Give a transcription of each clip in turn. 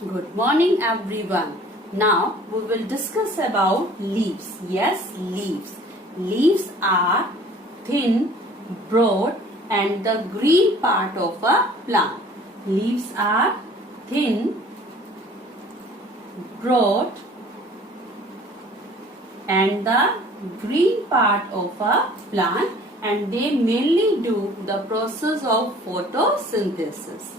Good morning everyone. Now we will discuss about leaves. Yes, leaves. Leaves are thin, broad and the green part of a plant. Leaves are thin, broad and the green part of a plant, and they mainly do the process of photosynthesis.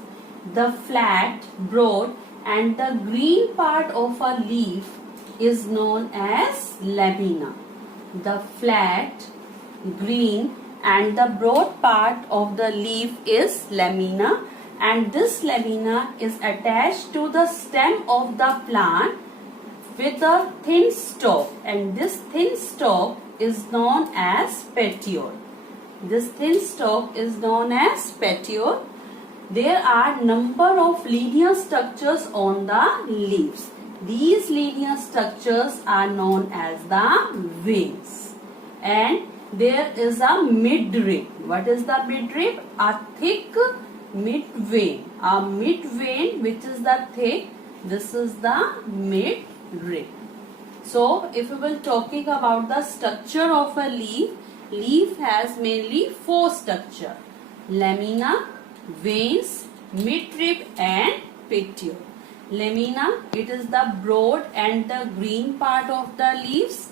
The flat, broad and the green part of a leaf is known as lamina. The flat, green and the broad part of the leaf is lamina, and this lamina is attached to the stem of the plant with a thin stalk, and this thin stalk is known as petiole. This thin stalk is known as petiole. There are number of linear structures on the leaves. These linear structures are known as the veins. And there is a midrib. What is the midrib? A thick mid vein. A mid vein which is the thick. This is the midrib. So if we will talking about the structure of a leaf, leaf has mainly four structure: lamina, veins, midrib and petiole. Lamina, it is the broad and the green part of the leaves.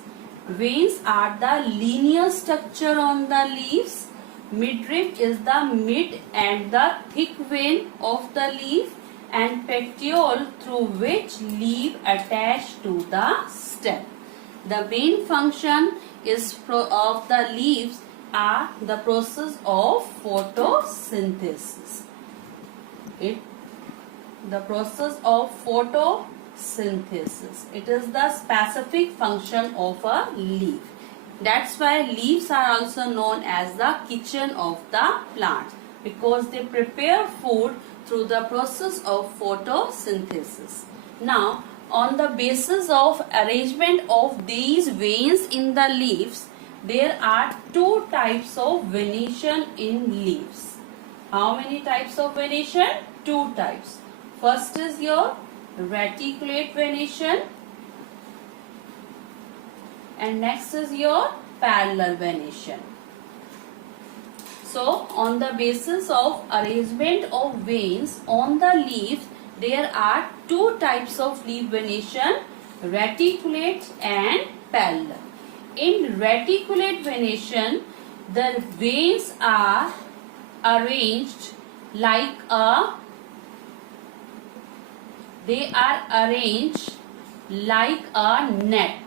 Veins are the linear structure on the leaves. Midrib is the mid and the thick vein of the leaf, and petiole through which leaf attached to the stem. The main function of the leaves are the process of photosynthesis. The process of photosynthesis. It is the specific function of a leaf. That's why leaves are also known as the kitchen of the plant, because they prepare food through the process of photosynthesis. Now, on the basis of arrangement of these veins in the leaves, there are two types of venation in leaves. How many types of venation? Two types. First is your reticulate venation, and next is your parallel venation. So, on the basis of arrangement of veins on the leaves, there are two types of leaf venation: reticulate and parallel. In reticulate venation, the veins are arranged like a net.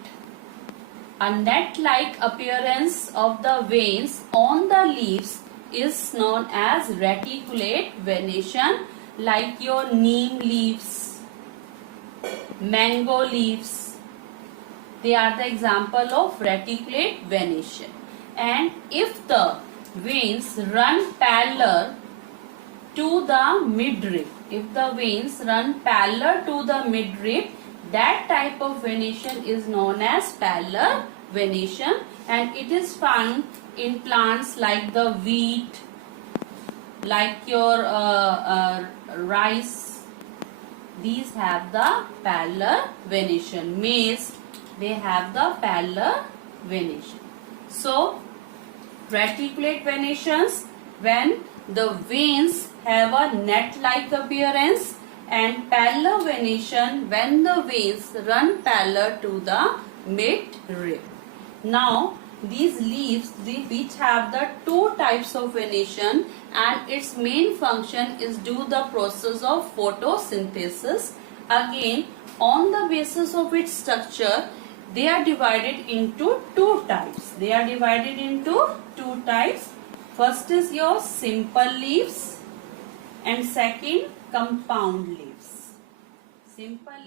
A net-like appearance of the veins on the leaves is known as reticulate venation, like your neem leaves, mango leaves. They are the example of reticulate venation. And if the veins run parallel to the midrib, that type of venation is known as parallel venation, and it is found in plants like the wheat, like your rice. These have the parallel venation. Maize, they have the parallel venation. So, reticulate venations, when the veins have a net-like appearance, and parallel venation when the veins run parallel to the midrib. Now, these leaves which have the two types of venation, and its main function is do the process of photosynthesis. Again, on the basis of its structure, they are divided into two types. First is your simple leaves, and second, compound leaves.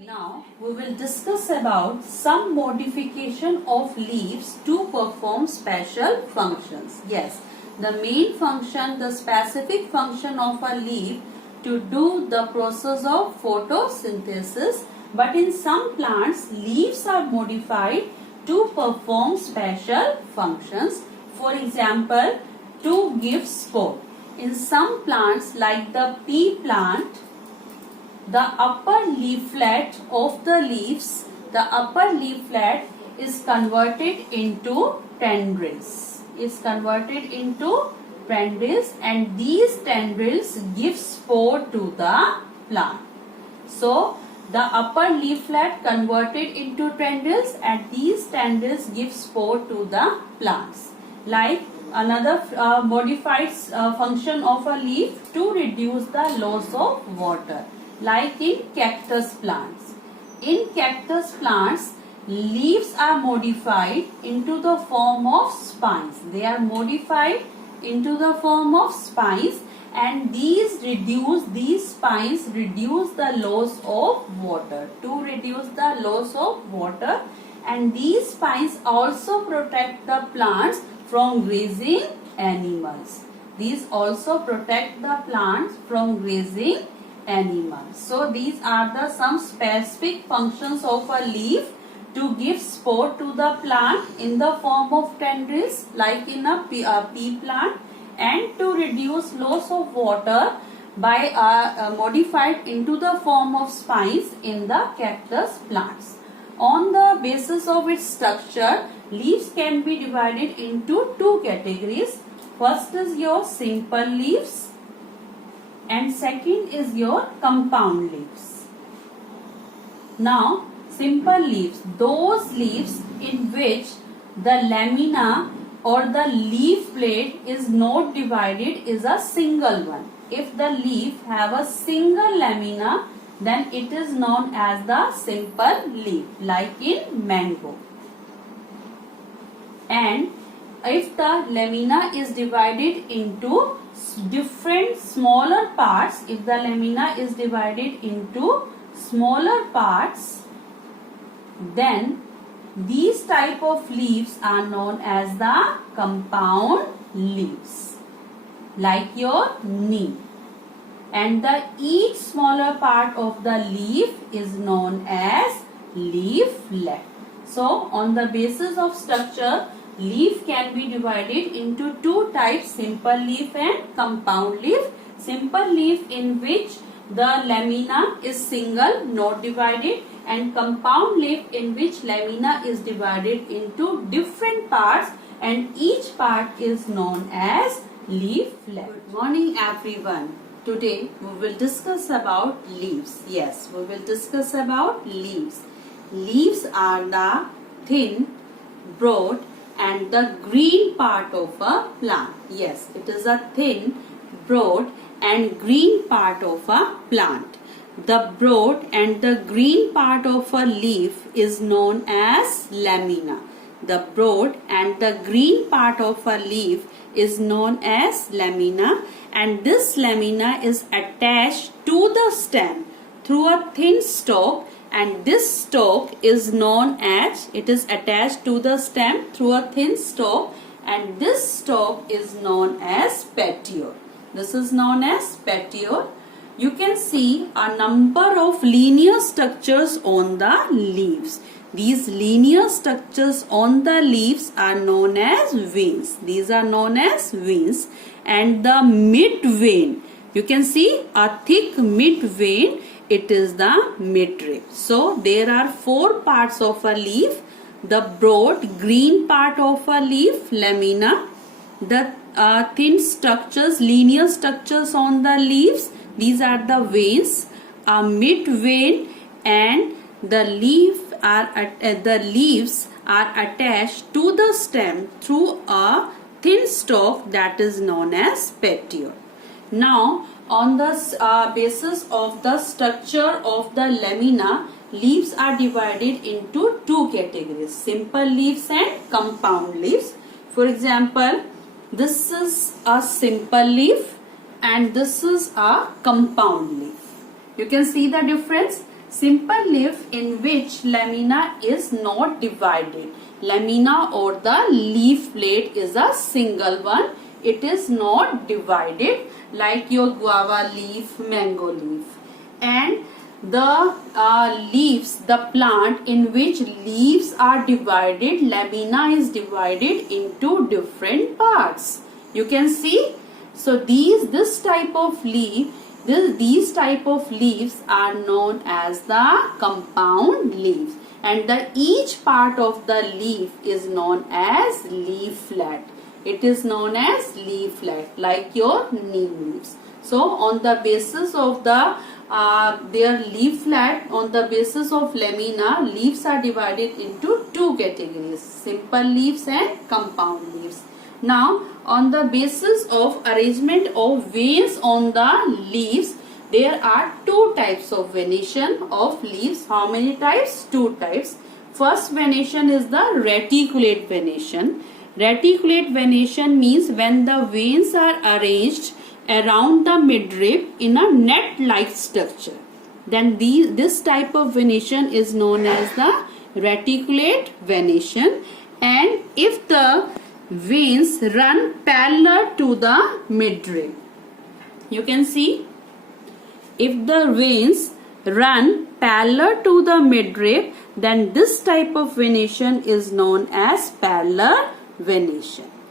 Now we will discuss about some modification of leaves to perform special functions. Yes, the main function, the specific function of a leaf to do the process of photosynthesis, but in some plants leaves are modified to perform special functions. For example, to give spore. In some plants like the pea plant, the upper leaflet of the leaves, the upper leaflet is converted into tendrils. And these tendrils give spore to the plant. So the upper leaflet converted into tendrils and these tendrils give spore to the plants. Like another modified function of a leaf to reduce the loss of water, like in cactus plants. In cactus plants, leaves are modified into the form of spines. They are modified into the form of spines, and these spines reduce the loss of water. To reduce the loss of water, and these spines also protect the plants from grazing animals. These also protect the plants from grazing animals. So these are the some specific functions of a leaf: to give spore to the plant in the form of tendrils, like in a pea plant, and to reduce loss of water by modified into the form of spines in the cactus plants. On the basis of its structure, leaves can be divided into two categories. First is your simple leaves and second is your compound leaves. Now, simple leaves, those leaves in which the lamina or the leaf blade is not divided is a single one. If the leaf have a single lamina, then it is known as the simple leaf, like in mango. And if the lamina is divided into different smaller parts, then these type of leaves are known as the compound leaves, like your neem. And each smaller part of the leaf is known as leaflet. So on the basis of structure, leaf can be divided into two types: simple leaf and compound leaf. Simple leaf in which the lamina is single, not divided, and compound leaf in which lamina is divided into different parts and each part is known as leaflet. Good morning everyone. Today we will discuss about leaves. Yes, we will discuss about leaves. Leaves are the thin, broad and the green part of a plant. Yes, it is a thin, broad and green part of a plant. The broad and the green part of a leaf is known as lamina. The broad and the green part of a leaf is known as lamina, and this lamina is attached to the stem through a thin stalk, and this stalk is known as, it is attached to the stem through a thin stalk, and this stalk is known as petiole. This is known as petiole. You can see a number of linear structures on the leaves. These linear structures on the leaves are known as veins. These are known as veins. And the mid vein, you can see a thick mid vein, it is the midrib. So there are four parts of a leaf: the broad green part of a leaf, lamina, the thin structures, linear structures on the leaves, these are the veins, a mid vein, and the leaves are attached to the stem through a thin stalk, that is known as petiole. Now, on the basis of the structure of the lamina, leaves are divided into two categories: simple leaves and compound leaves. For example, this is a simple leaf and this is a compound leaf. You can see the difference. Simple leaf in which lamina is not divided. Lamina or the leaf blade is a single one. It is not divided, like your guava leaf, mango leaf. And the leaves, the plant in which leaves are divided, lamina is divided into different parts. You can see. So this type of leaf These type of leaves are known as the compound leaves, and each part of the leaf is known as leaflet. It is known as leaflet, like your neem leaves. So on the basis of their leaflet, on the basis of lamina, leaves are divided into two categories: simple leaves and compound leaves. Now, on the basis of arrangement of veins on the leaves, there are two types of venation of leaves. How many types? Two types. First venation is the reticulate venation. Reticulate venation means when the veins are arranged around the midrib in a net-like structure. Then this type of venation is known as the reticulate venation. And if the veins run parallel to the midrib, you can see, if the veins run parallel to the midrib, then this type of venation is known as parallel venation.